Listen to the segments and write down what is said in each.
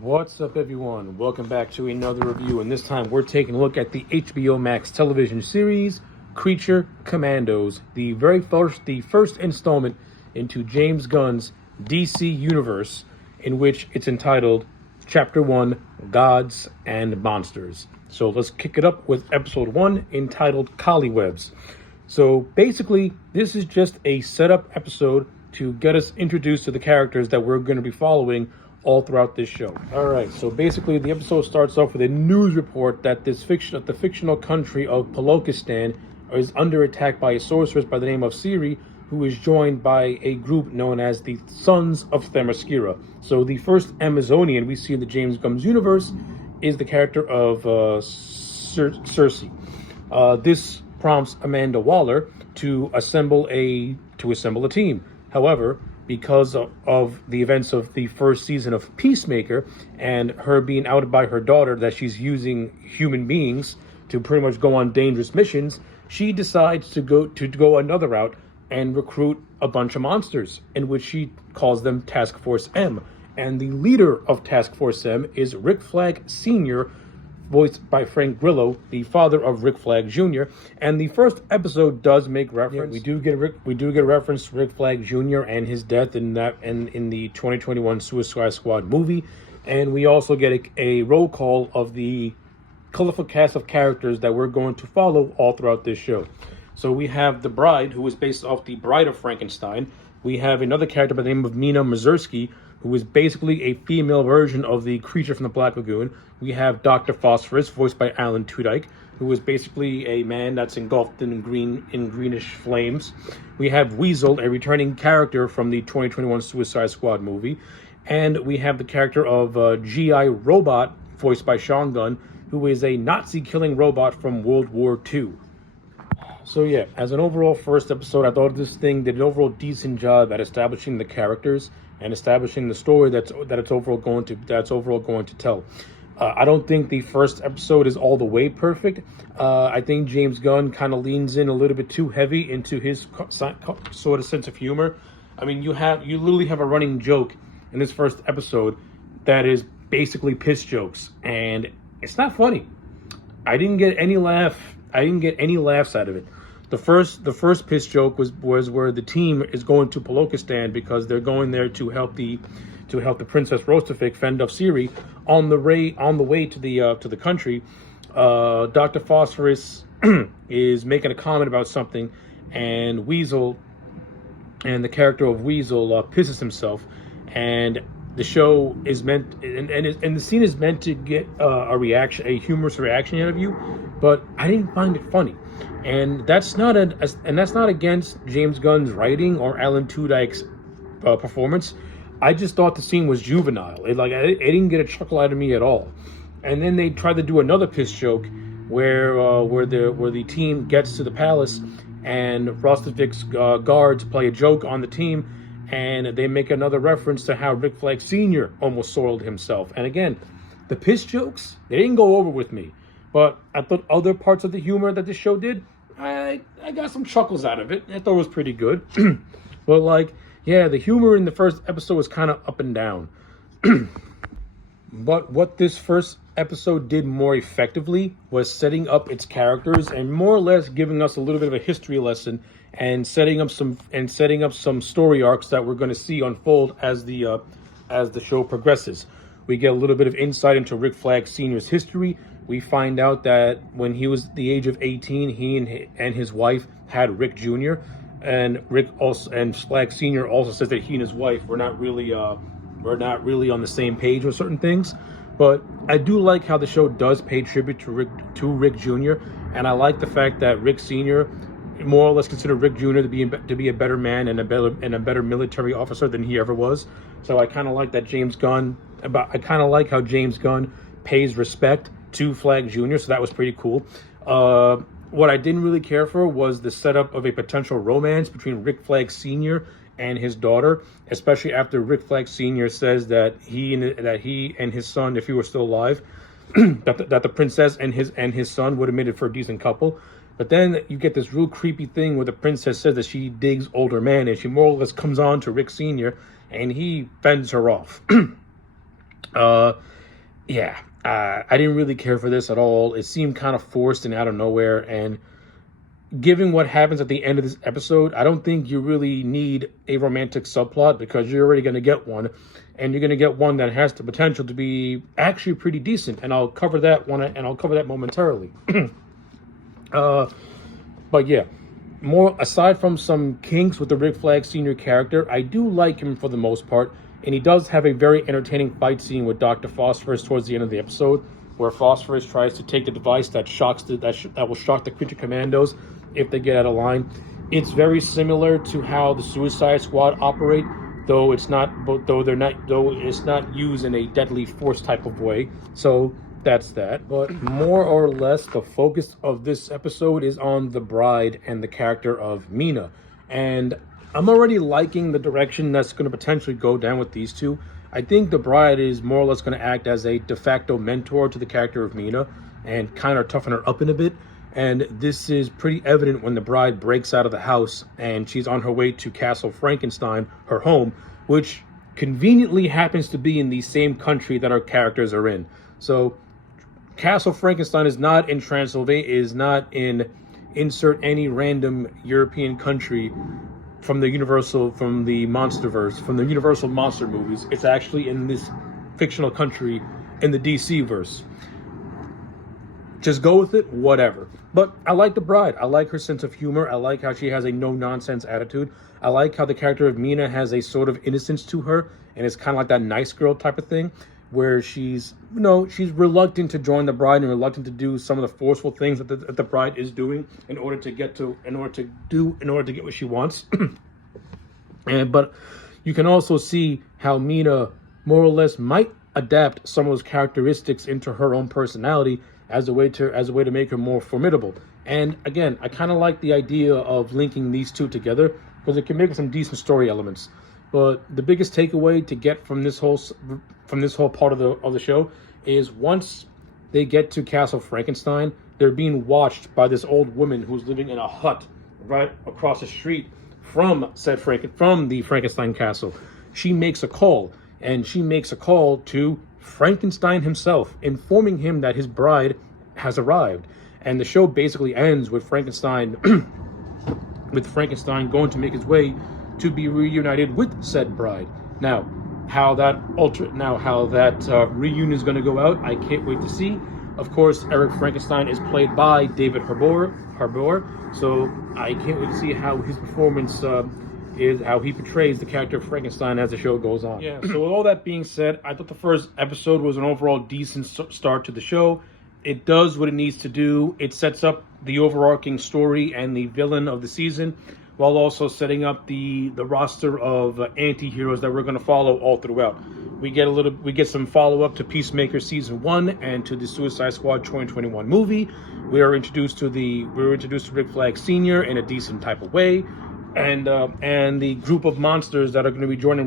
What's up, everyone? Welcome back to another review, and this time we're taking a look at the HBO Max television series Creature Commandos, the first installment into James Gunn's DC universe, in which it's entitled Chapter 1: Gods and Monsters. So let's kick it up with episode 1, entitled Collywobbles. So basically, this is just a setup episode to get us introduced to the characters that we're going to be following all throughout this show. Alright, so basically the episode starts off with a news report that the fictional country of Palokistan is under attack by a sorceress by the name of Siri, who is joined by a group known as the Sons of Themyscira. So the first Amazonian we see in the James Gunn's universe is the character of Circe. This prompts Amanda Waller to assemble a team. However, because of the events of the first season of Peacemaker and her being outed by her daughter that she's using human beings to pretty much go on dangerous missions, she decides to go another route and recruit a bunch of monsters, in which she calls them Task Force M. And the leader of Task Force M is Rick Flag Sr., voiced by Frank Grillo, the father of Rick Flag Jr. And the first episode does make reference. We do get a reference to Rick Flag Jr. and his death in the 2021 Suicide Squad movie, and we also get a roll call of the colorful cast of characters that we're going to follow all throughout this show. So we have the Bride, who is based off the Bride of Frankenstein. We have another character by the name of Mina Mazursky, who is basically a female version of the creature from the Black Lagoon. We have Dr. Phosphorus, voiced by Alan Tudyk, who is basically a man that's engulfed in greenish flames. We have Weasel, a returning character from the 2021 Suicide Squad movie. And we have the character of G.I. Robot, voiced by Sean Gunn, who is a Nazi-killing robot from World War II. So yeah, as an overall first episode, I thought this thing did an overall decent job at establishing the characters and establishing the story that's overall going to tell. I don't think the first episode is all the way perfect. I think James Gunn kind of leans in a little bit too heavy into his sort of sense of humor. I mean, you literally have a running joke in this first episode that is basically piss jokes, and it's not funny. I didn't get any laughs out of it. The first piss joke was where the team is going to Palokistan because they're going there to help the Princess Rostafik fend off Siri. On the way to the country, Dr. Phosphorus is making a comment about something, and Weasel and the character of Weasel pisses himself, and the show is meant and the scene is meant to get a humorous reaction out of you, but I didn't find it funny. And that's not against James Gunn's writing or Alan Tudyk's performance. I just thought the scene was juvenile. It didn't get a chuckle out of me at all. And then they tried to do another piss joke where the team gets to the palace and Rostovik's guards play a joke on the team, and they make another reference to how Rick Flag Sr. almost soiled himself. And again, the piss jokes, they didn't go over with me. But I thought other parts of the humor that this show did, I got some chuckles out of it. I thought it was pretty good. But the humor in the first episode was kind of up and down. But what this first episode did more effectively was setting up its characters and more or less giving us a little bit of a history lesson and setting up some story arcs that we're going to see unfold as the show progresses. We get a little bit of insight into Rick Flag Sr.'s history. We find out that when he was the age of 18, he and his wife had Rick Jr. And Flag Sr. also says that he and his wife were not really on the same page with certain things. But I do like how the show does pay tribute to Rick Jr. And I like the fact that Rick Sr. more or less considered Rick Jr. to be a better man and a better military officer than he ever was. So I kind of like that I kind of like how James Gunn pays respect to Flag Jr., so that was pretty cool. What I didn't really care for was the setup of a potential romance between Rick Flag Sr. and his daughter, especially after Rick Flag Sr. says that he and his son, if he were still alive, that the princess and his son would have made it for a decent couple. But then you get this real creepy thing where the princess says that she digs older men, and she more or less comes on to Rick Sr., and he fends her off. Yeah, I didn't really care for this at all. It seemed kind of forced and out of nowhere. And given what happens at the end of this episode, I don't think you really need a romantic subplot because you're already going to get one. And you're going to get one that has the potential to be actually pretty decent. And I'll cover that momentarily. But yeah, more aside from some kinks with the Rick Flag Sr. character, I do like him for the most part. And he does have a very entertaining fight scene with Dr. Phosphorus towards the end of the episode, where Phosphorus tries to take the device that will shock the creature commandos if they get out of line. It's very similar to how the Suicide Squad operate, though it's not used in a deadly force type of way. So that's that. But more or less, the focus of this episode is on the bride and the character of Mina, and I'm already liking the direction that's going to potentially go down with these two. I think the bride is more or less going to act as a de facto mentor to the character of Mina and kind of toughen her up in a bit. And this is pretty evident when the bride breaks out of the house and she's on her way to Castle Frankenstein, her home, which conveniently happens to be in the same country that our characters are in. So Castle Frankenstein is not in Transylvania, is not in insert any random European country from the Universal monster movies. It's actually in this fictional country in the DC verse. Just go with it, whatever. But I like the bride. I like her sense of humor. I like how she has a no-nonsense attitude. I like how the character of Mina has a sort of innocence to her, and it's kind of like that nice girl type of thing, where she's reluctant to join the bride and reluctant to do some of the forceful things that the bride is doing in order to get what she wants. But you can also see how Mina more or less might adapt some of those characteristics into her own personality as a way to make her more formidable. And again, I kind of like the idea of linking these two together because it can make some decent story elements. But the biggest takeaway to get from this whole part of the show is once they get to Castle Frankenstein, they're being watched by this old woman who's living in a hut right across the street from the Frankenstein castle. She makes a call, and she makes a call to Frankenstein himself, informing him that his bride has arrived. And the show basically ends with Frankenstein going to make his way to be reunited with said bride. Now, how that reunion is going to go out, I can't wait to see. Of course, Eric Frankenstein is played by David Harbour, so I can't wait to see how his performance is, how he portrays the character of Frankenstein as the show goes on. Yeah. So with all that being said, I thought the first episode was an overall decent start to the show. It does what it needs to do. It sets up the overarching story and the villain of the season, while also setting up the roster of anti-heroes that we're going to follow all throughout. We get some follow-up to Peacemaker Season 1 and to the Suicide Squad 2021 movie. We're introduced to Rick Flag Sr. in a decent type of way, and the group of monsters that are going to be joining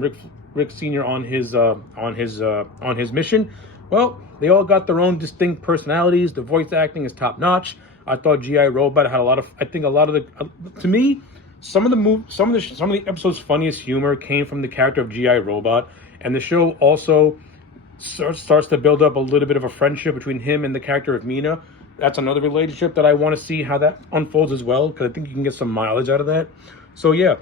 Rick Sr. on his mission. Well, they all got their own distinct personalities. The voice acting is top-notch. I thought G.I. Robot had to me, some of the episode's funniest humor came from the character of G.I. Robot, and the show also starts to build up a little bit of a friendship between him and the character of Mina. That's another relationship that I want to see how that unfolds as well, because I think you can get some mileage out of that. So yeah,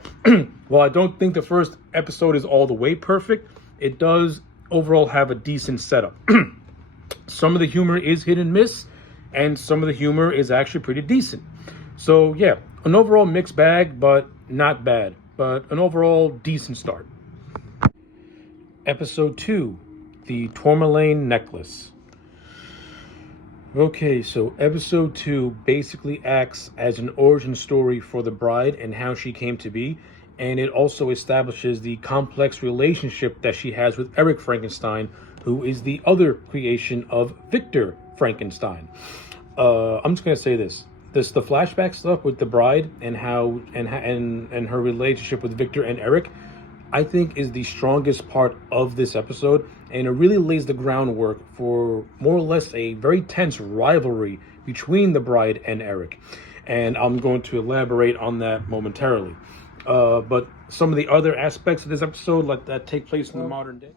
while I don't think the first episode is all the way perfect, it does overall have a decent setup. Some of the humor is hit and miss, and some of the humor is actually pretty decent. So yeah, an overall mixed bag, but not bad. But an overall decent start. Episode 2, the Tourmaline Necklace. Okay, so episode 2 basically acts as an origin story for the bride and how she came to be, and it also establishes the complex relationship that she has with Eric Frankenstein, who is the other creation of Victor Frankenstein. I'm just gonna say this: the flashback stuff with the bride and how and her relationship with Victor and Eric, I think is the strongest part of this episode, and it really lays the groundwork for more or less a very tense rivalry between the bride and Eric. And I'm going to elaborate on that momentarily. But some of the other aspects of this episode, like that take place in the modern day.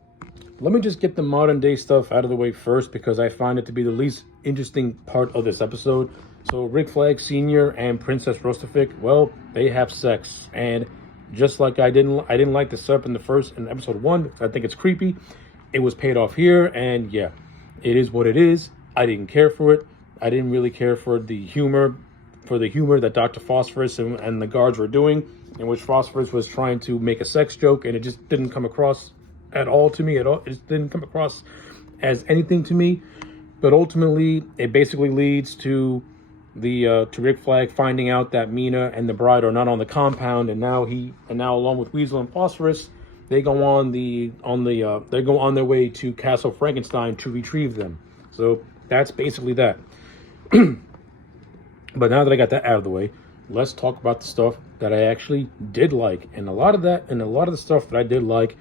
Let me just get the modern day stuff out of the way first, because I find it to be the least interesting part of this episode. So Rick Flag Sr. and Princess Rostific, well, they have sex, and just like I didn't like the setup in episode 1, I think it's creepy. It was paid off here, and yeah, it is what it is. I didn't care for it. I didn't really care for the humor that Dr. Phosphorus and the guards were doing, in which Phosphorus was trying to make a sex joke, and it just didn't come across at all to me. It just didn't come across as anything to me. But ultimately, it basically leads to to Rick Flag finding out that Mina and the bride are not on the compound, and now along with Weasel and Phosphorus, they go on their way to Castle Frankenstein to retrieve them. So that's basically that. But now that I got that out of the way, let's talk about the stuff that I actually did like. And a lot of the stuff that I did like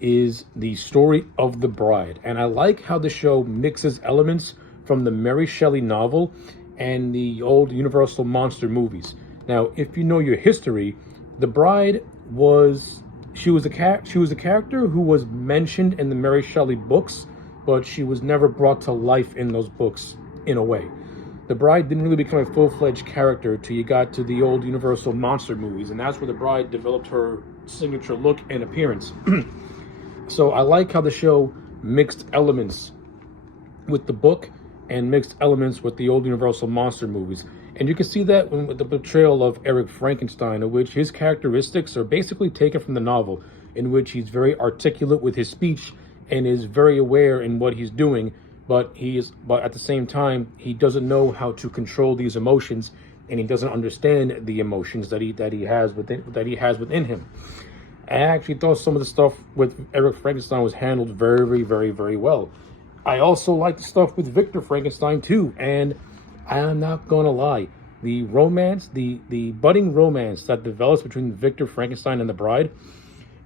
is the story of the bride. And I like how the show mixes elements from the Mary Shelley novel and the old Universal monster movies. Now, if you know your history, the bride was a character who was mentioned in the Mary Shelley books, but she was never brought to life in those books in a way. The bride didn't really become a full-fledged character till you got to the old Universal monster movies, and that's where the bride developed her signature look and appearance. So I like how the show mixed elements with the book and mixed elements with the old Universal monster movies. And you can see that with the portrayal of Eric Frankenstein, in which his characteristics are basically taken from the novel, in which he's very articulate with his speech and is very aware in what he's doing, but at the same time, he doesn't know how to control these emotions, and he doesn't understand the emotions that he has within him. I actually thought some of the stuff with Eric Frankenstein was handled very, very, very well. I also like the stuff with Victor Frankenstein too, and I'm not gonna lie, the romance, the budding romance that develops between Victor Frankenstein and the bride,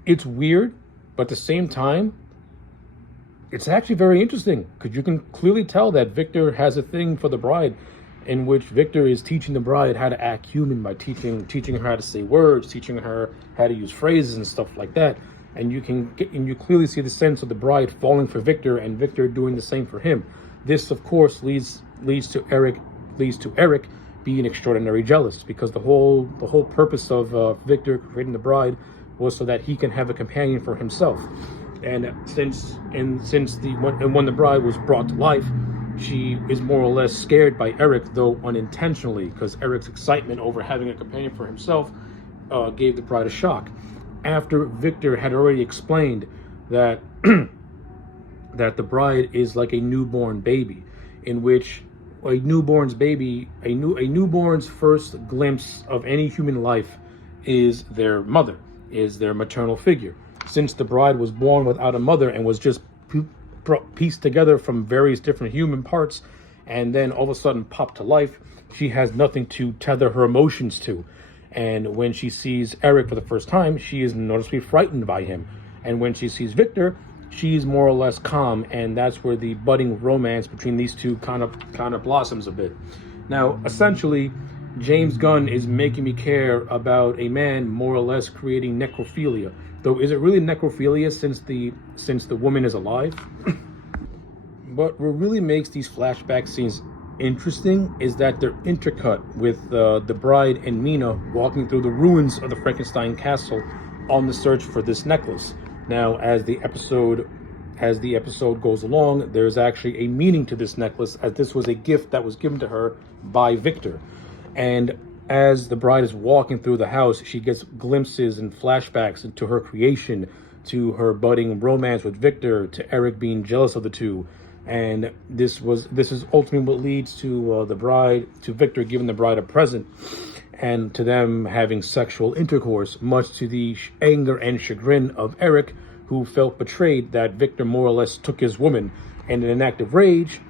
it's weird, but at the same time, it's actually very interesting, because you can clearly tell that Victor has a thing for the bride, in which Victor is teaching the bride how to act human by teaching her how to say words, teaching her how to use phrases and stuff like that. And you clearly see the sense of the bride falling for Victor and Victor doing the same for him. This, of course, leads to Eric being extraordinarily jealous, because the whole purpose of Victor creating the bride was so that he can have a companion for himself. And when the bride was brought to life, she is more or less scared by Eric, though unintentionally, because Eric's excitement over having a companion for himself gave the bride a shock. After Victor had already explained that that the bride is like a newborn baby, in which a newborn's first glimpse of any human life is their mother, is their maternal figure. Since the bride was born without a mother and was just pieced together from various different human parts, and then all of a sudden popped to life, she has nothing to tether her emotions to. And when she sees Eric for the first time, she is noticeably frightened by him. And when she sees Victor, she's more or less calm, and that's where the budding romance between these two kind of blossoms a bit. Now, essentially, James Gunn is making me care about a man more or less creating necrophilia. Though, is it really necrophilia since the woman is alive? But what really makes these flashback scenes interesting is that they're intercut with the bride and Mina walking through the ruins of the Frankenstein castle on the search for this necklace. Now, as the episode goes along, there's actually a meaning to this necklace, as this was a gift that was given to her by Victor. And as the bride is walking through the house, she gets glimpses and flashbacks into her creation, to her budding romance with Victor, to Eric being jealous of the two. And this is ultimately what leads to Victor giving the bride a present, and to them having sexual intercourse, much to the anger and chagrin of Eric, who felt betrayed that Victor more or less took his woman. And in an act of rage,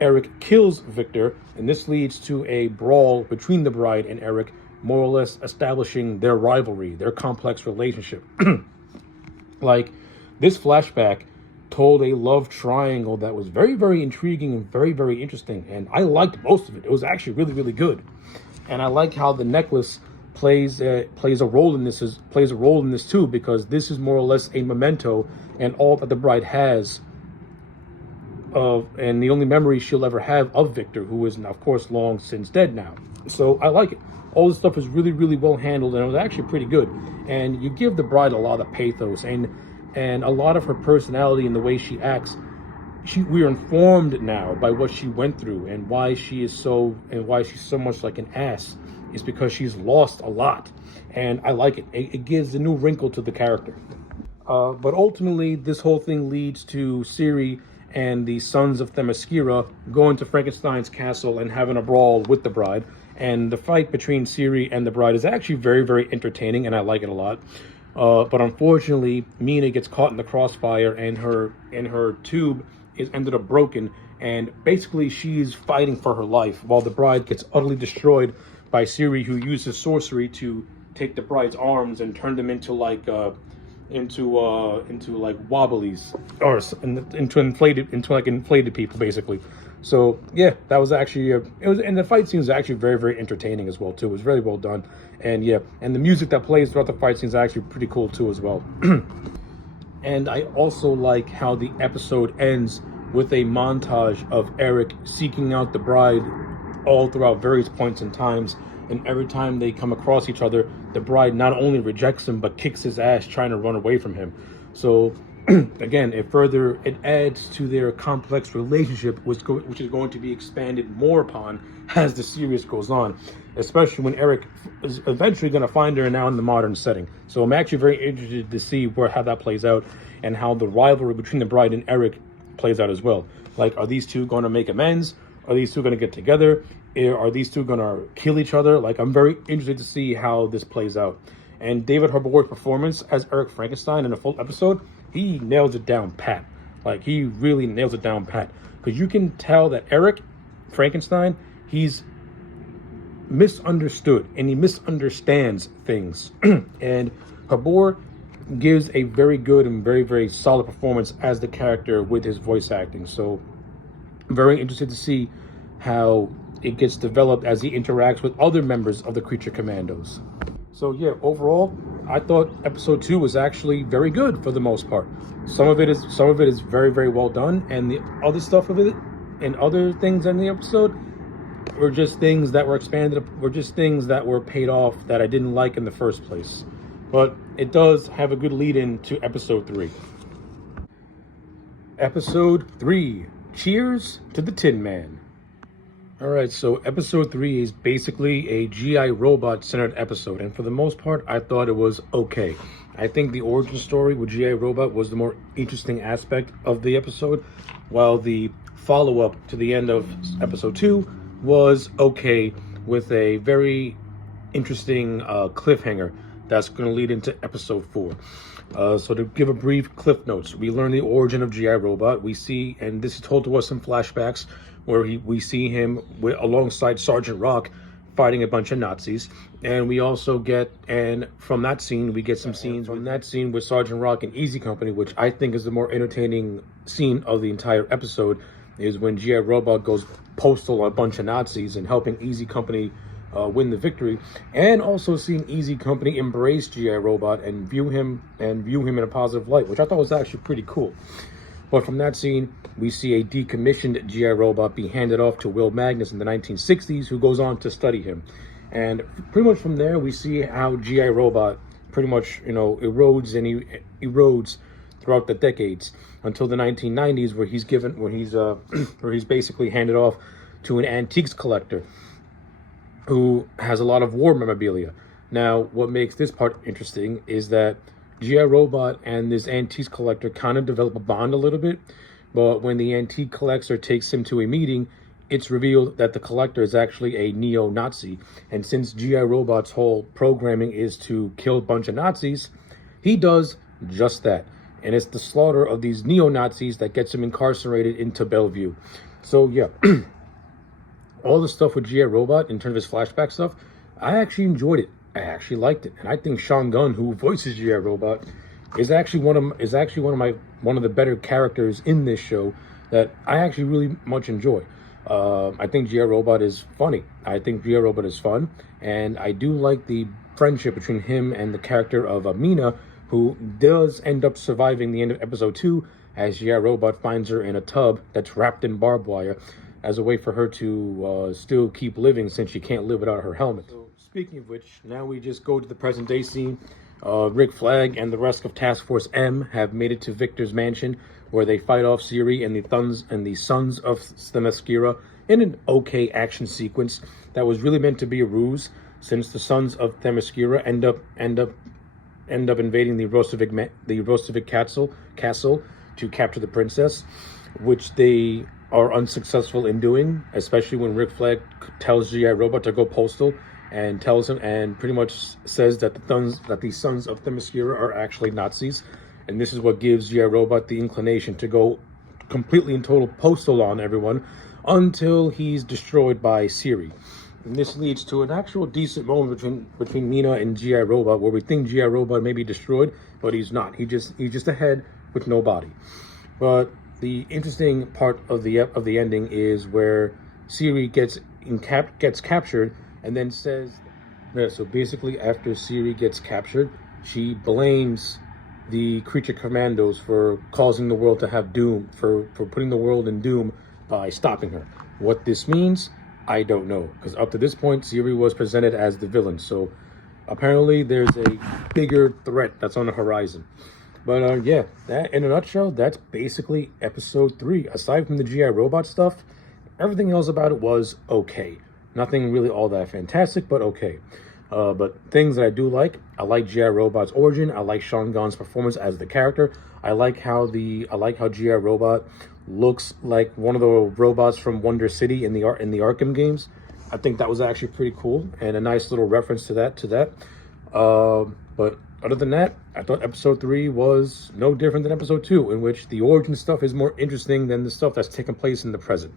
Eric kills Victor, and this leads to a brawl between the bride and Eric, more or less establishing their rivalry, their complex relationship. Like, this flashback told a love triangle that was very, very intriguing and very, very interesting, and I liked most of it. It was actually really, really good. And I like how the necklace plays a role in this too, because this is more or less a memento and all that the bride has and the only memory she'll ever have of Victor, who is of course long since dead now. So I like it. All this stuff is really, really well handled, and it was actually pretty good. And you give the bride a lot of pathos and a lot of her personality and the way she acts. We are informed now by what she went through and why she's so much like an ass. Is because she's lost a lot, and I like it. It gives a new wrinkle to the character. But ultimately, this whole thing leads to Ciri and the sons of Themyscira going to Frankenstein's castle and having a brawl with the bride. And the fight between Ciri and the bride is actually very, very entertaining, and I like it a lot. But unfortunately, Mina gets caught in the crossfire, and her tube is ended up broken, and basically she's fighting for her life while the bride gets utterly destroyed by Ciri, who uses sorcery to take the bride's arms and turn them into like wobblies, or into inflated people, basically. So yeah, that was actually and the fight scene is actually very, very entertaining as well too. It was very well done, and yeah, and the music that plays throughout the fight scene is actually pretty cool too as well. And I also like how the episode ends with a montage of Eric seeking out the bride all throughout various points in times, and every time they come across each other, the bride not only rejects him but kicks his ass trying to run away from him. So again, it adds to their complex relationship, which is going to be expanded more upon as the series goes on, especially when Eric is eventually going to find her now in the modern setting. So I'm actually very interested to see how that plays out, and how the rivalry between the bride and Eric plays out as well. Like, are these two going to make amends? Are these two going to get together? Are these two going to kill each other? Like, I'm very interested to see how this plays out. And David Harbour's performance as Eric Frankenstein in a full episode, he nails it down pat. Like, he really nails it down pat. Because you can tell that Eric Frankenstein, he's misunderstood and he misunderstands things. And Harbour gives a very good and very, very solid performance as the character with his voice acting. So I'm very interested to see how it gets developed as he interacts with other members of the Creature Commandos. So yeah, overall, I thought episode 2 was actually very good for the most part. Some of it is very, very well done, and the other stuff of it and other things in the episode were just things that were expanded, were just things that were paid off that I didn't like in the first place. But it does have a good lead in to episode 3. Episode 3, Cheers to the Tin Man. Alright, so episode 3 is basically a G.I. Robot centered episode, and for the most part, I thought it was okay. I think the origin story with G.I. Robot was the more interesting aspect of the episode, while the follow-up to the end of episode 2 was okay, with a very interesting cliffhanger that's going to lead into episode 4. So to give a brief cliff notes, we learn the origin of G.I. Robot. We see, and this is told to us in flashbacks, where we see him alongside Sergeant Rock fighting a bunch of Nazis. And we also get, and from that scene, we get some scenes from that scene with Sergeant Rock and Easy Company, which I think is the more entertaining scene of the entire episode, is when G.I. Robot goes postal on a bunch of Nazis and helping Easy Company win the victory, and also seeing Easy Company embrace G.I. Robot and view him in a positive light, which I thought was actually pretty cool. But from that scene, we see a decommissioned G.I. Robot be handed off to Will Magnus in the 1960s, who goes on to study him. And pretty much from there, we see how G.I. Robot pretty much, erodes and erodes throughout the decades until the 1990s, where he's basically handed off to an antiques collector who has a lot of war memorabilia. Now, what makes this part interesting is that G.I. Robot and this antiques collector kind of develop a bond a little bit, but when the antique collector takes him to a meeting, it's revealed that the collector is actually a neo-Nazi, and since G.I. Robot's whole programming is to kill a bunch of Nazis, he does just that. And it's the slaughter of these neo-Nazis that gets him incarcerated into Bellevue. So yeah, all the stuff with G.I. Robot in terms of his flashback stuff, I actually enjoyed it. I actually liked it, and I think Sean Gunn, who voices G.I. Robot, is actually one of the better characters in this show that I actually really much enjoy. I think G.I. Robot is funny. I think G.I. Robot is fun, and I do like the friendship between him and the character of Mina, who does end up surviving the end of episode 2, as G.I. Robot finds her in a tub that's wrapped in barbed wire as a way for her to still keep living, since she can't live without her helmet. So, speaking of which, now we just go to the present day scene. Rick Flag and the rest of Task Force M have made it to Victor's mansion, where they fight off Siri and the Sons of Themyscira in an okay action sequence that was really meant to be a ruse, since the Sons of Themyscira end up invading the Rosevik castle to capture the princess, which they are unsuccessful in doing, especially when Rick Flag tells G.I. Robot to go postal and tells him and pretty much says that the Sons of Themyscira are actually Nazis. And this is what gives G.I. Robot the inclination to go completely and total postal on everyone until he's destroyed by Siri. And this leads to an actual decent moment between Mina and G.I. Robot, where we think G.I. Robot may be destroyed, but he's not. He's just a head with no body. But the interesting part of the ending is where Siri gets captured and then says, so basically after Siri gets captured, she blames the creature Commandos for causing the world to have doom, for putting the world in doom by stopping her. What this means, I don't know, because up to this point, Siri was presented as the villain. So apparently there's a bigger threat that's on the horizon. But yeah, that in a nutshell, that's basically episode 3. Aside from the G.I. Robot stuff, everything else about it was okay. Nothing really all that fantastic, but okay. But things that I do like, I like G.I. Robot's origin. I like Sean Gunn's performance as the character. I like how G.I. Robot looks like one of the robots from Wonder City in the Arkham games. I think that was actually pretty cool and a nice little reference to that. But other than that, I thought episode 3 was no different than episode 2, in which the origin stuff is more interesting than the stuff that's taking place in the present.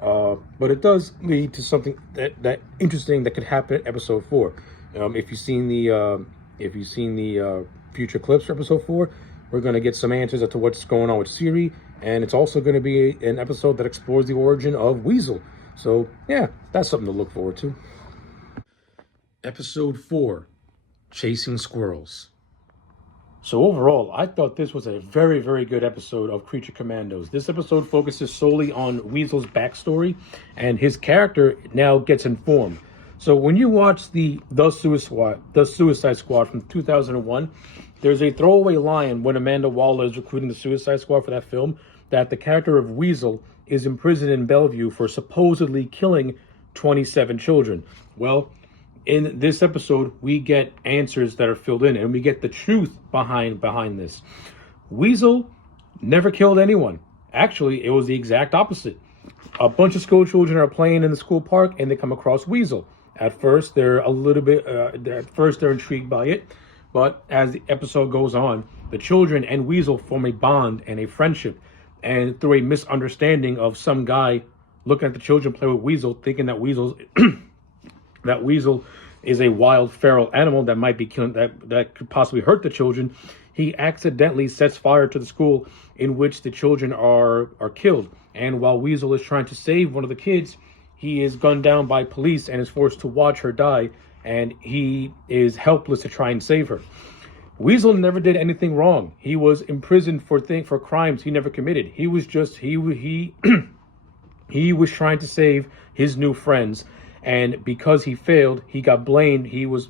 But it does lead to something that interesting that could happen in episode 4. If you've seen the future clips for episode 4, we're going to get some answers as to what's going on with Siri, and it's also going to be an episode that explores the origin of Weasel. So yeah, that's something to look forward to. Episode 4, Chasing Squirrels. So overall, I thought this was a very, very good episode of Creature Commandos. This episode focuses solely on Weasel's backstory, and his character now gets informed. So when you watch the Suicide Squad from 2001, there's a throwaway line when Amanda Waller is recruiting the Suicide Squad for that film, that the character of Weasel is imprisoned in Bellevue for supposedly killing 27 children. Well, in this episode, we get answers that are filled in, and we get the truth behind this. Weasel never killed anyone. Actually, it was the exact opposite. A bunch of school children are playing in the school park, and they come across Weasel. At first, they're intrigued by it, but as the episode goes on, the children and Weasel form a bond and a friendship. And through a misunderstanding of some guy looking at the children play with Weasel, thinking that Weasel is a wild feral animal that might be killing, that could possibly hurt the children, he accidentally sets fire to the school in which the children are killed. And while Weasel is trying to save one of the kids, he is gunned down by police and is forced to watch her die, and he is helpless to try and save her. Weasel never did anything wrong. He was imprisoned for crimes he never committed. He was just he was trying to save his new friends, and because he failed, he got blamed. He was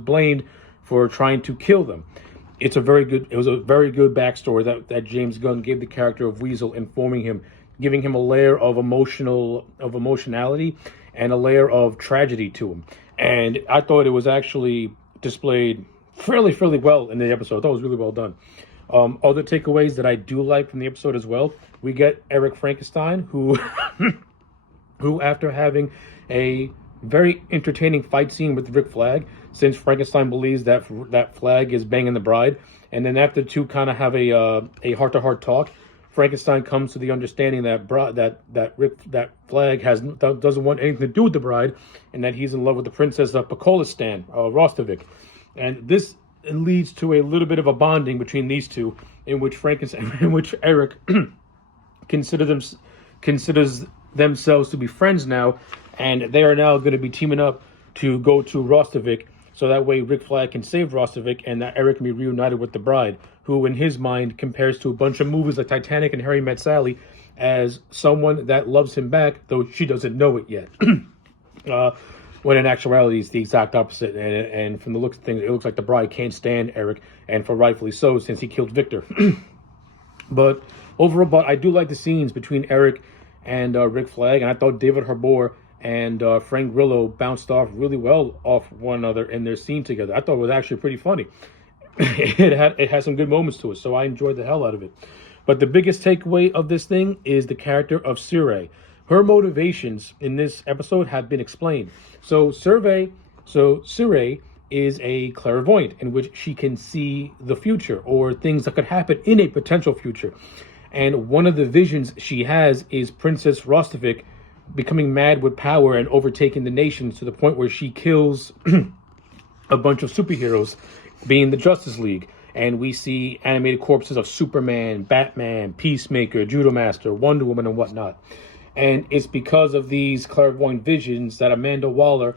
blamed for trying to kill them. It was a very good backstory that James Gunn gave the character of Weasel, informing him, giving him a layer of emotionality and a layer of tragedy to him. And I thought it was actually displayed fairly well in the episode. I thought it was really well done. Other takeaways that I do like from the episode as well, we get Eric Frankenstein, who after having a very entertaining fight scene with Rick Flag, since Frankenstein believes that Flag is banging the bride, and then after the two kind of have a heart-to-heart talk, Frankenstein comes to the understanding that Flag doesn't want anything to do with the bride, and that he's in love with the princess of Pakistan, Rostovik. And this leads to a little bit of a bonding between these two, in which Eric considers themselves to be friends now, and they are now going to be teaming up to go to Rostovik so that way Rick Flag can save Rostovich and that Eric can be reunited with the bride, who in his mind compares to a bunch of movies like Titanic and Harry Met Sally as someone that loves him back, though she doesn't know it yet. When in actuality, it's the exact opposite. And from the looks of things, it looks like the bride can't stand Eric, and for rightfully so, since he killed Victor. But overall, I do like the scenes between Eric and Rick Flag, and I thought David Harbour and Frank Grillo bounced off really well off one another in their scene together. I thought it was actually pretty funny. It had some good moments to it, so I enjoyed the hell out of it. But the biggest takeaway of this thing is the character of Sire. Her motivations in this episode have been explained. So Sire is a clairvoyant in which she can see the future or things that could happen in a potential future. And one of the visions she has is Princess Rostovich becoming mad with power and overtaking the nations to the point where she kills a bunch of superheroes, being the Justice League. And we see animated corpses of Superman, Batman, Peacemaker, Judo Master, Wonder Woman, and whatnot. And it's because of these clairvoyant visions that Amanda Waller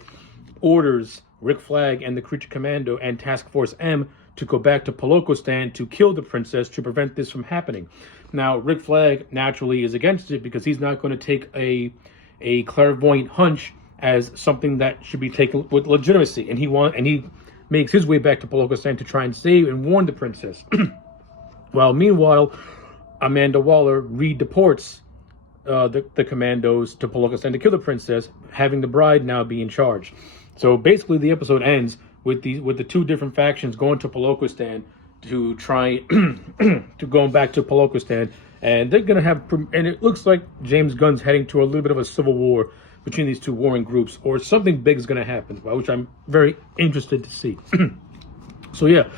orders Rick Flag and the Creature Commando and Task Force M to go back to Polokostan to kill the princess to prevent this from happening. Now, Rick Flag naturally is against it because he's not going to take a clairvoyant hunch as something that should be taken with legitimacy. And he makes his way back to Polokostan to try and save and warn the princess. While meanwhile, Amanda Waller redeports the commandos to Polokostan to kill the princess, having the bride now be in charge. So basically, the episode ends with the two different factions going to Polokostan to try to going back to Polokostan, and they're gonna have. And it looks like James Gunn's heading to a little bit of a civil war between these two warring groups, or something big is gonna happen, which I'm very interested to see. So yeah,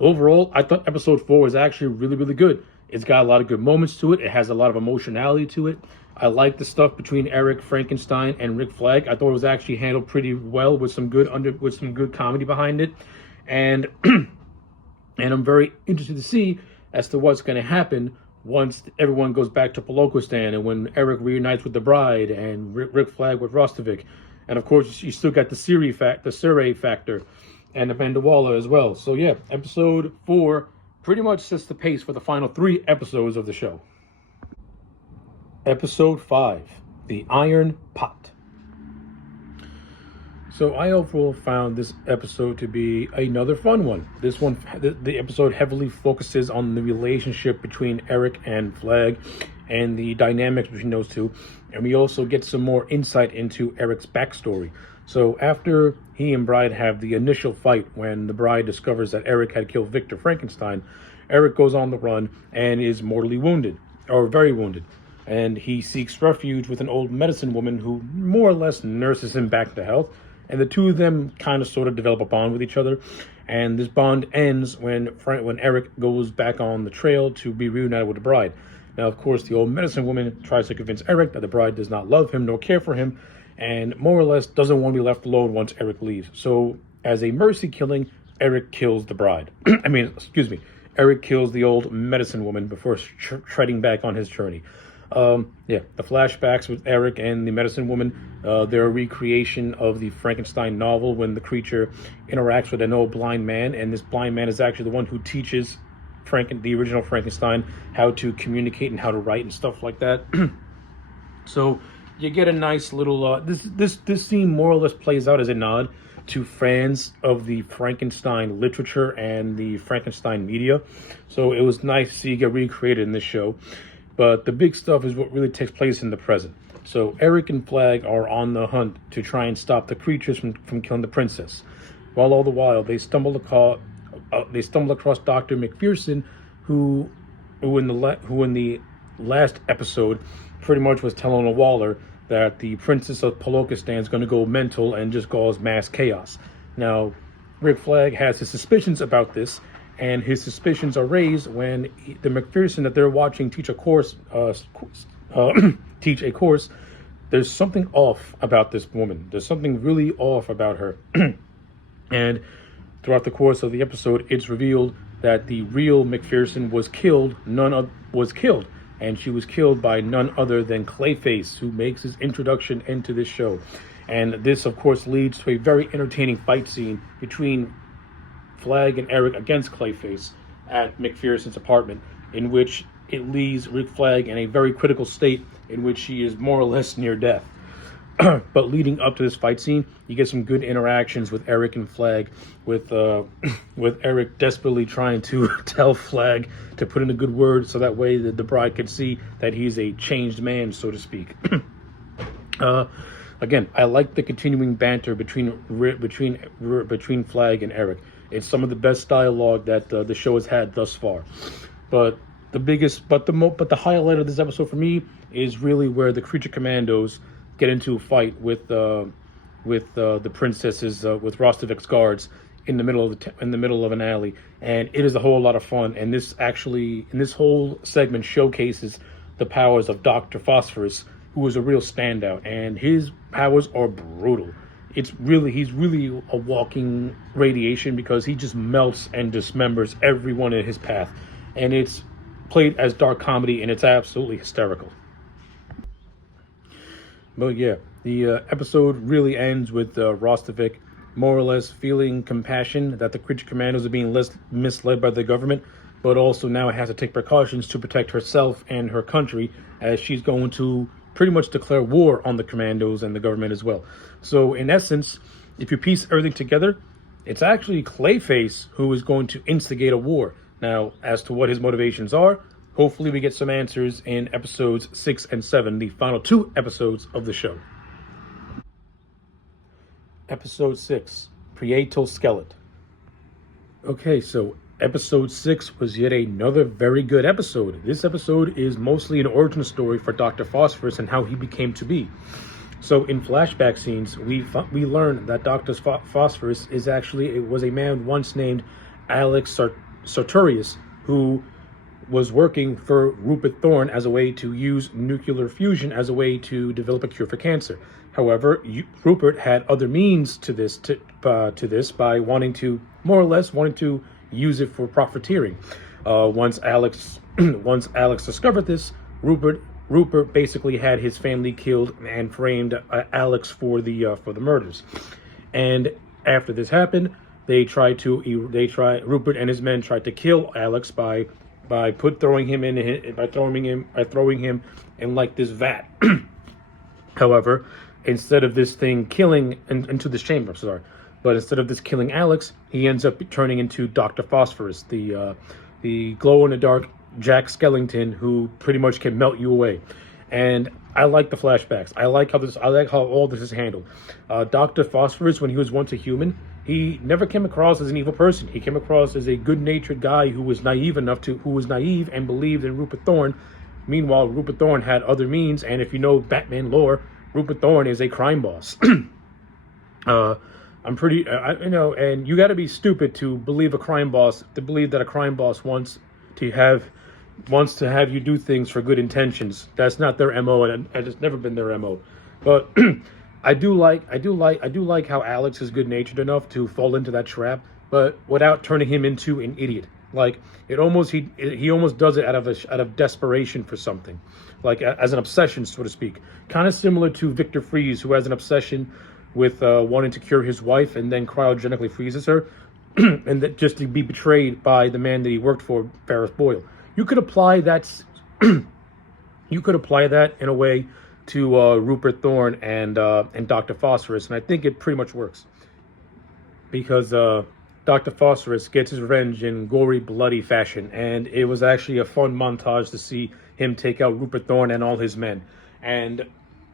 overall, I thought episode 4 was actually really, really good. It's got a lot of good moments to it. It has a lot of emotionality to it. I like the stuff between Eric Frankenstein and Rick Flag. I thought it was actually handled pretty well with some good comedy behind it, and and I'm very interested to see as to what's going to happen once everyone goes back to Polokostan and when Eric reunites with the bride and Rick Flag with Rostovich, and of course you still got the Sire factor, and Amanda Waller as well. So yeah, episode 4 pretty much sets the pace for the final 3 episodes of the show. Episode 5, The Iron Pot. So I overall found this episode to be another fun one. This one, the episode heavily focuses on the relationship between Eric and Flag and the dynamics between those two. And we also get some more insight into Eric's backstory. So after he and Bride have the initial fight when the bride discovers that Eric had killed Victor Frankenstein, Eric goes on the run and is mortally wounded, or very wounded. And he seeks refuge with an old medicine woman who more or less nurses him back to health. And the two of them kind of sort of develop a bond with each other. And this bond ends when Eric goes back on the trail to be reunited with the bride. Now, of course, the old medicine woman tries to convince Eric that the bride does not love him nor care for him, and more or less doesn't want to be left alone once Eric leaves. So, as a mercy killing, Eric kills the bride. Eric kills the old medicine woman before treading back on his journey. The flashbacks with Eric and the medicine woman, they're a recreation of the Frankenstein novel when the creature interacts with an old blind man, and this blind man is actually the one who teaches the original Frankenstein how to communicate and how to write and stuff like that. So you get a nice little this scene more or less plays out as a nod to fans of the Frankenstein literature and the Frankenstein media. So it was nice to see it get recreated in this show. But the big stuff is what really takes place in the present. So Eric and Flag are on the hunt to try and stop the creatures from killing the princess. While all the while, they stumble across Dr. McPherson, who in the last episode pretty much was telling a Waller that the princess of Polokostan is going to go mental and just cause mass chaos. Now, Rick Flag has his suspicions about this, and his suspicions are raised when the McPherson that they're watching teach a course. There's something off about this woman. There's something really off about her. And throughout the course of the episode, it's revealed that the real McPherson was killed. And she was killed by none other than Clayface, who makes his introduction into this show. And this, of course, leads to a very entertaining fight scene between Flag and Eric against Clayface at McPherson's apartment, in which it leaves Rick Flag in a very critical state in which he is more or less near death. But leading up to this fight scene, you get some good interactions with Eric and Flag, with Eric desperately trying to tell Flag to put in a good word so that way that the bride can see that he's a changed man, so to speak. Again, I like the continuing banter between Flag and Eric. It's some of the best dialogue that the show has had thus far. But the highlight of this episode for me is really where the Creature Commandos get into a fight with the princesses, with Rostovik's guards in the middle of an alley, and it is a whole lot of fun. And this whole segment showcases the powers of Dr. Phosphorus, who is a real standout, and his powers are brutal. He's really a walking radiation, because he just melts and dismembers everyone in his path, and it's played as dark comedy, and it's absolutely hysterical. But yeah, the episode really ends with Rostovik more or less feeling compassion that the Creature Commandos are being less misled by the government, but also now has to take precautions to protect herself and her country, as she's going to pretty much declare war on the Commandos and the government as well. So in essence, if you piece everything together, it's actually Clayface who is going to instigate a war. Now, as to what his motivations are, hopefully we get some answers in episodes 6 and 7, the final 2 episodes of the show. Episode 6, Priyatel Skelet. Okay, so episode 6 was yet another very good episode. This episode is mostly an origin story for Dr. Phosphorus and how he became to be. So in flashback scenes, we learn that Dr. Phosphorus was a man once named Alex Sartorius, who was working for Rupert Thorne as a way to use nuclear fusion as a way to develop a cure for cancer. However, Rupert had other means to this by wanting to use it for profiteering. Once Alex discovered this, Rupert basically had his family killed and framed Alex for the murders. And after this happened, Rupert and his men tried to kill Alex by throwing him in like this vat. However, instead of this thing killing into this chamber, but instead of this killing Alex, he ends up turning into Dr. Phosphorus, the glow in the dark Jack Skellington, who pretty much can melt you away. And I like the flashbacks. I like how all this is handled. Dr. Phosphorus, when he was once a human, he never came across as an evil person. He came across as a good-natured guy who was naive and believed in Rupert Thorne. Meanwhile, Rupert Thorne had other means, and if you know Batman lore, Rupert Thorne is a crime boss. And you got to be stupid to believe that a crime boss wants to have you do things for good intentions. That's not their MO, and it's never been their MO. But I do like how Alex is good-natured enough to fall into that trap, but without turning him into an idiot. Like he almost does it out of desperation for something, like as an obsession, so to speak. Kind of similar to Victor Fries, who has an obsession with wanting to cure his wife and then cryogenically freezes her, and that just to be betrayed by the man that he worked for, Ferris Boyle. You could apply that in a way to Rupert Thorne and Dr. Phosphorus, and I think it pretty much works, because Dr. Phosphorus gets his revenge in gory, bloody fashion, and it was actually a fun montage to see him take out Rupert Thorne and all his men. And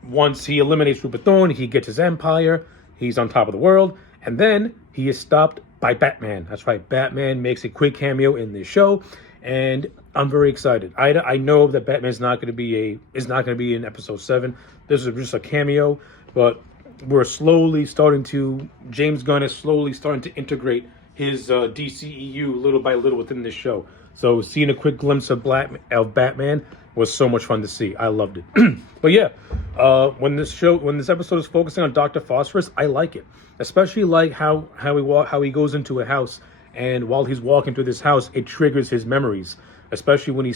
once he eliminates Rupert Thorne, he gets his empire, he's on top of the world, and then he is stopped by Batman. That's right, Batman makes a quick cameo in this show, and I'm very excited. I know that Batman's not going to be in episode 7. This is just a cameo, but James Gunn is slowly starting to integrate his DCEU little by little within this show. So seeing a quick glimpse of Batman was so much fun to see. I loved it. But yeah, when this episode is focusing on Dr. Phosphorus, I like it. Especially like how he goes into a house, and while he's walking through this house, it triggers his memories. Especially when he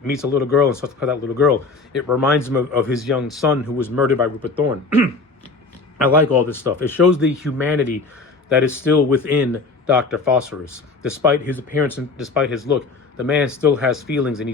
meets a little girl and starts to play that little girl. It reminds him of his young son who was murdered by Rupert Thorne. I like all this stuff. It shows the humanity that is still within Dr. Phosphorus. Despite his appearance and despite his look, the man still has feelings, and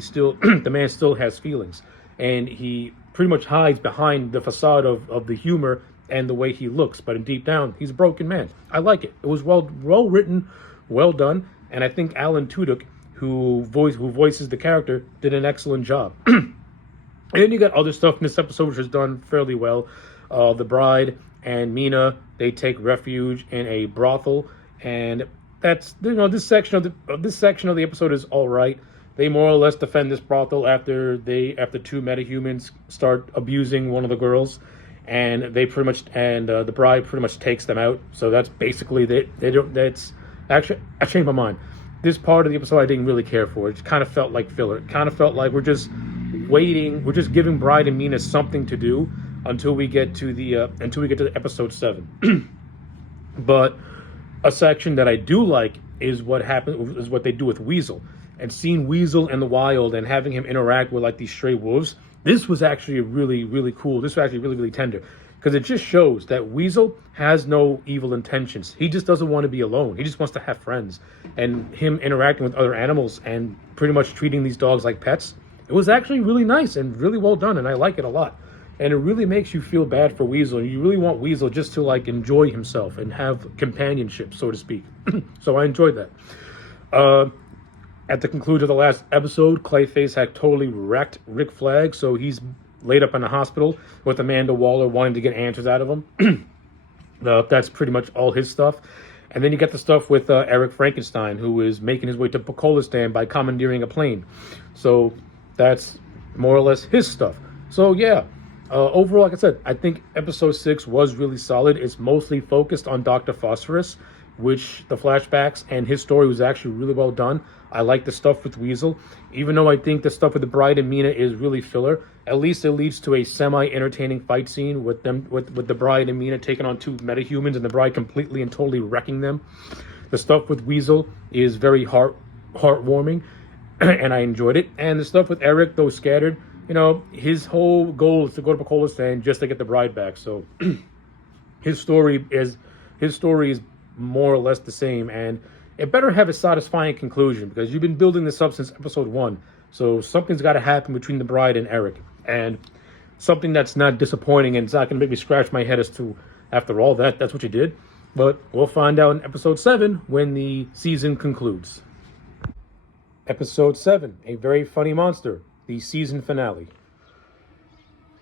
the man still has feelings. And he pretty much hides behind the facade of the humor and the way he looks. But deep down, he's a broken man. I like it. It was well written, well done. And I think Alan Tudyk, who voices the character, did an excellent job. And then you got other stuff in this episode which is done fairly well. The bride and Mina, they take refuge in a brothel, and that's, this section of the episode is all right. They more or less defend this brothel after two metahumans start abusing one of the girls, and the bride pretty much takes them out. So that's basically that's actually, I changed my mind. This part of the episode I didn't really care for. It kind of felt like filler. It kind of felt like we're just giving Bride and Mina something to do until we get to the episode 7. But a section that I do like is what they do with Weasel, and seeing Weasel in the wild and having him interact with like these stray wolves. This was actually really, really cool. This was actually really, really tender, because it just shows that Weasel has no evil intentions. He just doesn't want to be alone. He just wants to have friends, and him interacting with other animals and pretty much treating these dogs like pets. It was actually really nice and really well done, and I like it a lot. And it really makes you feel bad for Weasel. You really want Weasel just to like enjoy himself and have companionship, so to speak. So I enjoyed that. At the conclusion of the last episode, Clayface had totally wrecked Rick Flag, so he's laid up in the hospital with Amanda Waller wanting to get answers out of him. That's pretty much all his stuff. And then you get the stuff with Eric Frankenstein, who is making his way to Pokolistan by commandeering a plane. So that's more or less his stuff. So yeah, overall, like I said, I think episode 6 was really solid. It's mostly focused on Dr. Phosphorus, which the flashbacks and his story was actually really well done. I like the stuff with Weasel, even though I think the stuff with the bride and Mina is really filler. At least it leads to a semi-entertaining fight scene with the bride and Mina taking on two metahumans, and the bride completely and totally wrecking them. The stuff with Weasel is very heartwarming, and I enjoyed it. And the stuff with Eric, though scattered, his whole goal is to go to Pokolistan just to get the bride back. So his story is more or less the same, and it better have a satisfying conclusion, because you've been building this up since episode 1. So something's got to happen between the bride and Eric, and something that's not disappointing and it's not going to make me scratch my head as to, after all that's what you did. But we'll find out in episode 7 when the season concludes. Episode 7, A Very Funny Monster, the season finale.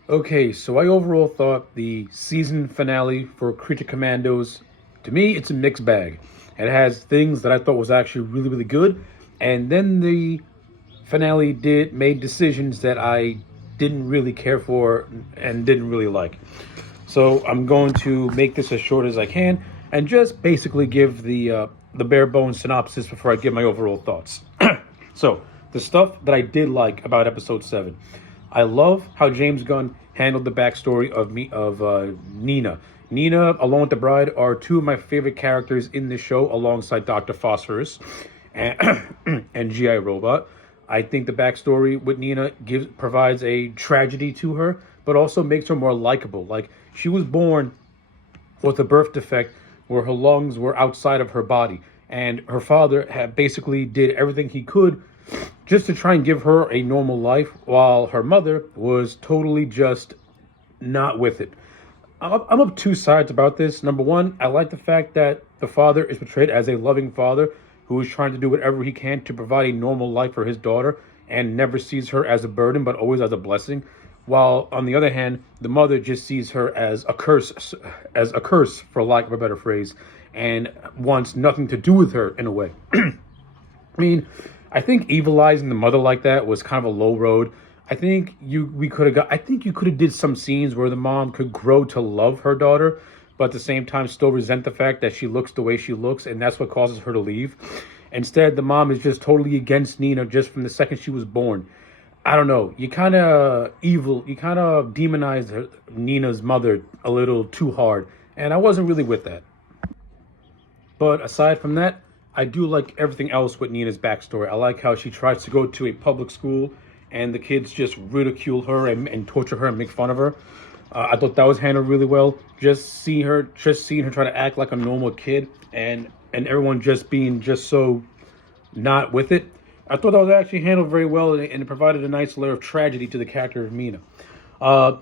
Okay, so I overall thought the season finale for Creature Commandos, to me, it's a mixed bag. It has things that I thought was actually really, really good, and then the finale made decisions that I didn't really care for and didn't really like. So I'm going to make this as short as I can and just basically give the bare bones synopsis before I give my overall thoughts. So the stuff that I did like about episode 7, I love how James Gunn handled the backstory of Nina. Nina, along with the bride, are two of my favorite characters in this show, alongside Dr. Phosphorus and G.I. Robot. I think the backstory with Nina provides a tragedy to her, but also makes her more likable. Like, she was born with a birth defect where her lungs were outside of her body, and her father had basically did everything he could just to try and give her a normal life, while her mother was totally just not with it. I'm of two sides about this. Number one, I like the fact that the father is portrayed as a loving father who is trying to do whatever he can to provide a normal life for his daughter and never sees her as a burden, but always as a blessing. While on the other hand, the mother just sees her as a curse, for lack of a better phrase, and wants nothing to do with her in a way. I mean, I think evilizing the mother like that was kind of a low road. I think you could have did some scenes where the mom could grow to love her daughter, but at the same time still resent the fact that she looks the way she looks, and that's what causes her to leave. Instead, the mom is just totally against Nina just from the second she was born. I don't know. You kind of demonized Nina's mother a little too hard, and I wasn't really with that. But aside from that, I do like everything else with Nina's backstory. I like how she tries to go to a public school and the kids just ridicule her and torture her and make fun of her. I thought that was handled really well. Just seeing her try to act like a normal kid, and everyone just being just so not with it. I thought that was actually handled very well, and it provided a nice layer of tragedy to the character of Mina.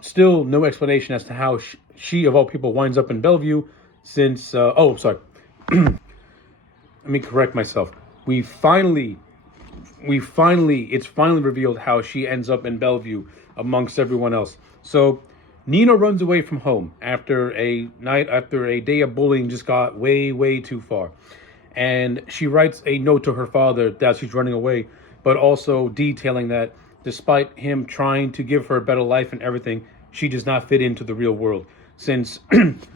Still, no explanation as to how she of all people winds up in Bellevue. Since sorry, let me correct myself. It's finally revealed how she ends up in Bellevue amongst everyone else. So Nina runs away from home after a day of bullying just got way too far. And she writes a note to her father that she's running away, but also detailing that despite him trying to give her a better life and everything, she does not fit into the real world. Since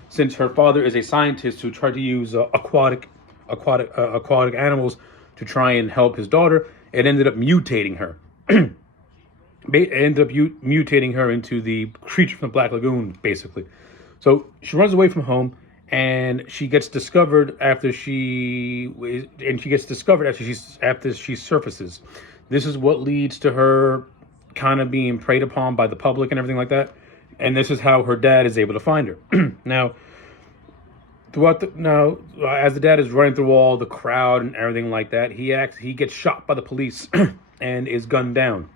since her father is a scientist who tried to use aquatic animals to try and help his daughter, it ended up mutating her. Mutating her into the creature from the Black Lagoon, basically. So she runs away from home, and she gets discovered after she surfaces. This is what leads to her kind of being preyed upon by the public and everything like that. And this is how her dad is able to find her. Now, as the dad is running through all the crowd and everything like that, he gets shot by the police and is gunned down.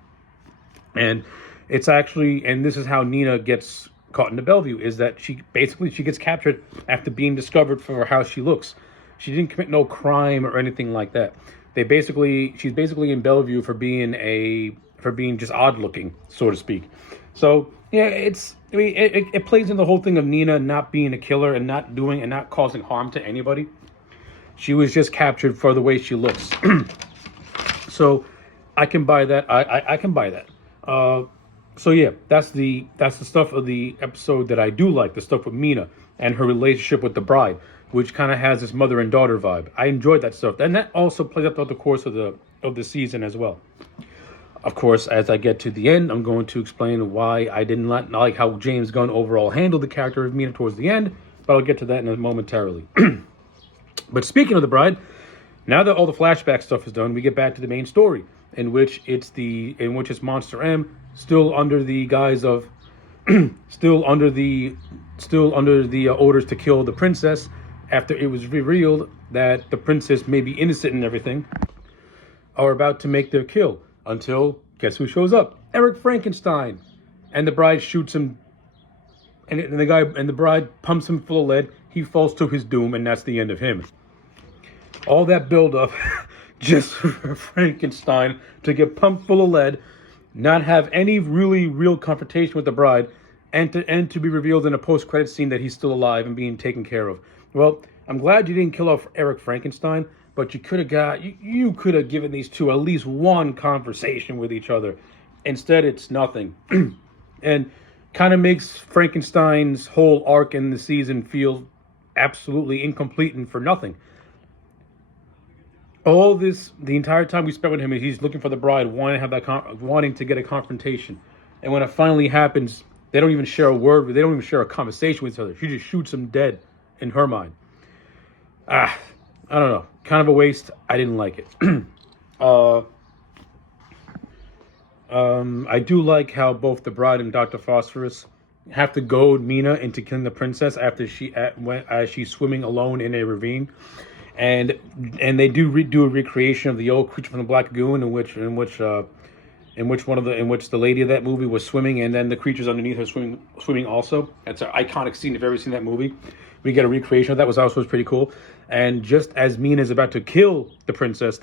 And this is how Nina gets caught into Bellevue, is that she gets captured after being discovered for how she looks. She didn't commit no crime or anything like that. She's basically in Bellevue for being just odd looking, so to speak. So yeah, it plays in the whole thing of Nina not being a killer and not causing harm to anybody. She was just captured for the way she looks. So I can buy that. I can buy that. So yeah, that's the stuff of the episode that I do like, the stuff with Mina and her relationship with the bride, which kind of has this mother and daughter vibe. I enjoyed that stuff, and that also plays out throughout the course of the season as well. Of course, as I get to the end, I'm going to explain why I didn't like how James Gunn overall handled the character of Mina towards the end, but I'll get to that momentarily. But speaking of the bride, now that all the flashback stuff is done, we get back to the main story, in which it's Monster M still under the guise of still under the orders to kill the princess after it was revealed that the princess may be innocent and everything, are about to make their kill. Until, guess who shows up? Eric Frankenstein. And the bride shoots him, and the bride pumps him full of lead. He falls to his doom, and that's the end of him. All that build-up just for Frankenstein to get pumped full of lead, not have any really real confrontation with the bride, and to be revealed in a post-credit scene that he's still alive and being taken care of. Well, I'm glad you didn't kill off Eric Frankenstein, but you could have given these two at least one conversation with each other. Instead, it's nothing. And kind of makes Frankenstein's whole arc in the season feel absolutely incomplete and for nothing. The entire time we spent with him, he's looking for the bride, wanting to get a confrontation. And when it finally happens, they don't even share a word. They don't even share a conversation with each other. She just shoots him dead in her mind. I don't know. Kind of a waste. I didn't like it. I do like how both the bride and Dr. Phosphorus have to goad Mina into killing the princess after she's swimming alone in a ravine. And they do a recreation of the old creature from the Black Lagoon, in which the lady of that movie was swimming, and then the creatures underneath her swimming also. That's an iconic scene. If you've ever seen that movie, we get a recreation of that. Was pretty cool. And just as Mina is about to kill the princess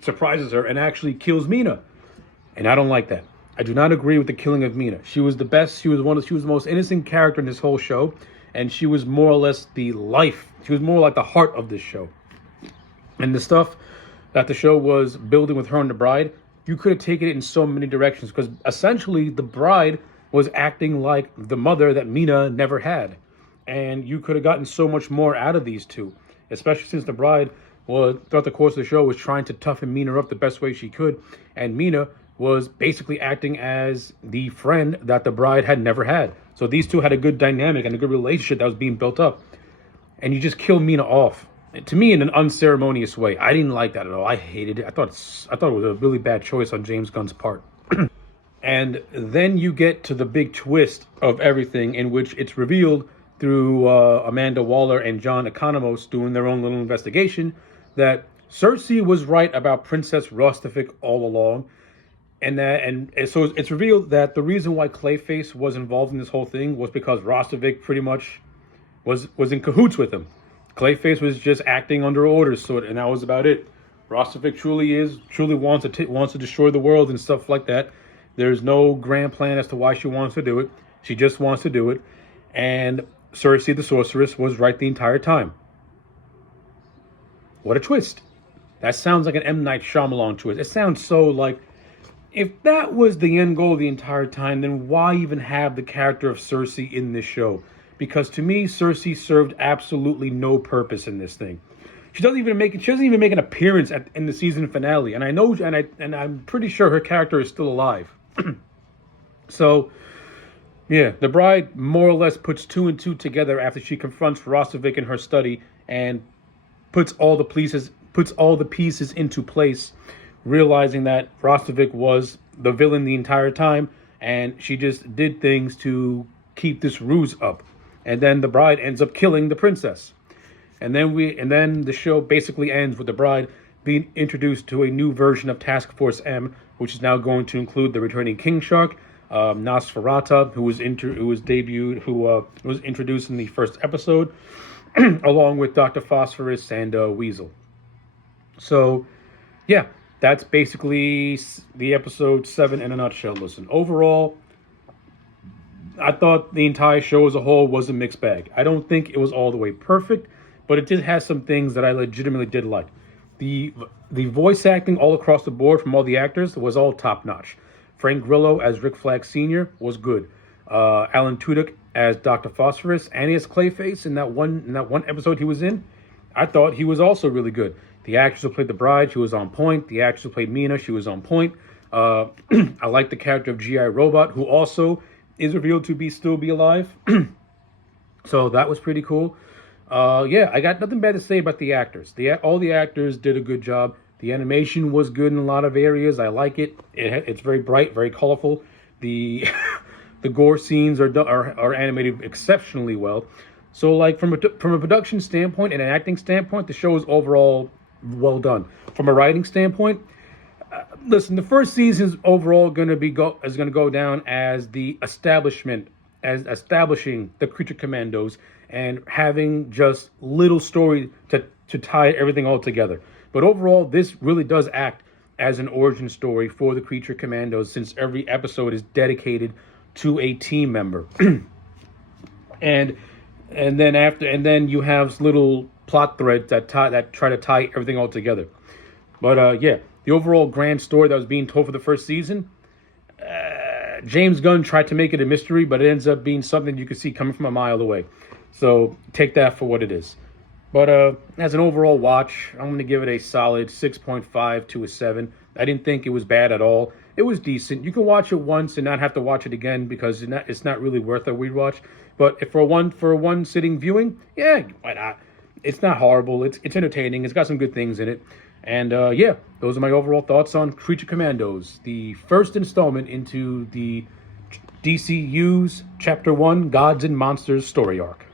surprises her and actually kills Mina. And I don't like that. I do not agree with the killing of Mina. She was the best. She was the most innocent character in this whole show. And she was more or less the life. She was more like the heart of this show. And the stuff that the show was building with her and the bride, you could have taken it in so many directions. Because essentially, the bride was acting like the mother that Mina never had. And you could have gotten so much more out of these two. Especially since the bride, throughout the course of the show, was trying to toughen Mina up the best way she could. And Mina was basically acting as the friend that the bride had never had. So these two had a good dynamic and a good relationship that was being built up. And you just kill Mina off. To me, in an unceremonious way. I didn't like that at all. I hated it. I thought it was a really bad choice on James Gunn's part. And then you get to the big twist of everything, in which it's revealed through Amanda Waller and John Economos doing their own little investigation that Cersei was right about Princess Rostovik all along. And so it's revealed that the reason why Clayface was involved in this whole thing was because Rostovik pretty much was in cahoots with him. Clayface was just acting under orders, and that was about it. Rostovik truly wants to destroy the world and stuff like that. There's no grand plan as to why she wants to do it. She just wants to do it. And Cersei the sorceress was right the entire time. What a twist. That sounds like an M. Night Shyamalan twist. It sounds so like, if that was the end goal the entire time, then why even have the character of Cersei in this show? Because to me, Cersei served absolutely no purpose in this thing. She doesn't even make an appearance in the season finale. And I'm pretty sure her character is still alive. So, yeah, the bride more or less puts two and two together after she confronts Rostovik in her study and puts all the pieces into place, realizing that Rostovik was the villain the entire time, and she just did things to keep this ruse up. And then the bride ends up killing the princess. And then the show basically ends with the bride being introduced to a new version of Task Force M, which is now going to include the returning King Shark, Nosferatu, who was introduced in the first episode, along with Dr. Phosphorus and Weasel. So, yeah, that's basically the episode 7 in a nutshell. Listen, overall, I thought the entire show as a whole was a mixed bag. I don't think it was all the way perfect, but it did have some things that I legitimately did like. The voice acting all across the board from all the actors was all top notch. Frank Grillo as Rick Flag Sr. was good. Alan Tudyk as Dr. Phosphorus and as Clayface in that one episode he was in, I thought he was also really good. The actress who played the bride, she was on point. The actress who played Mina, she was on point. I like the character of G.I. Robot, who also is revealed to still be alive. So that was pretty cool. Yeah, I got nothing bad to say about the actors. All the actors did a good job. The animation was good in a lot of areas. I like it. It's very bright, very colorful. The the gore scenes are animated exceptionally well. So, like, from a production standpoint and an acting standpoint, the show is overall well done. From a writing standpoint, listen, the first season is overall going to go down as establishing the Creature Commandos and having just little story to tie everything all together. But overall, this really does act as an origin story for the Creature Commandos, since every episode is dedicated to a team member. and then you have little plot threads that try to tie everything all together. But yeah, the overall grand story that was being told for the first season, James Gunn tried to make it a mystery, but it ends up being something you can see coming from a mile away. So take that for what it is. But as an overall watch, I'm going to give it a solid 6.5 to a 7. I didn't think it was bad at all. It was decent. You can watch it once and not have to watch it again because it's not really worth a rewatch. But if for a one sitting viewing, yeah, why not? It's not horrible. It's entertaining. It's got some good things in it. And yeah, those are my overall thoughts on Creature Commandos, the first installment into the DCU's Chapter 1 Gods and Monsters story arc.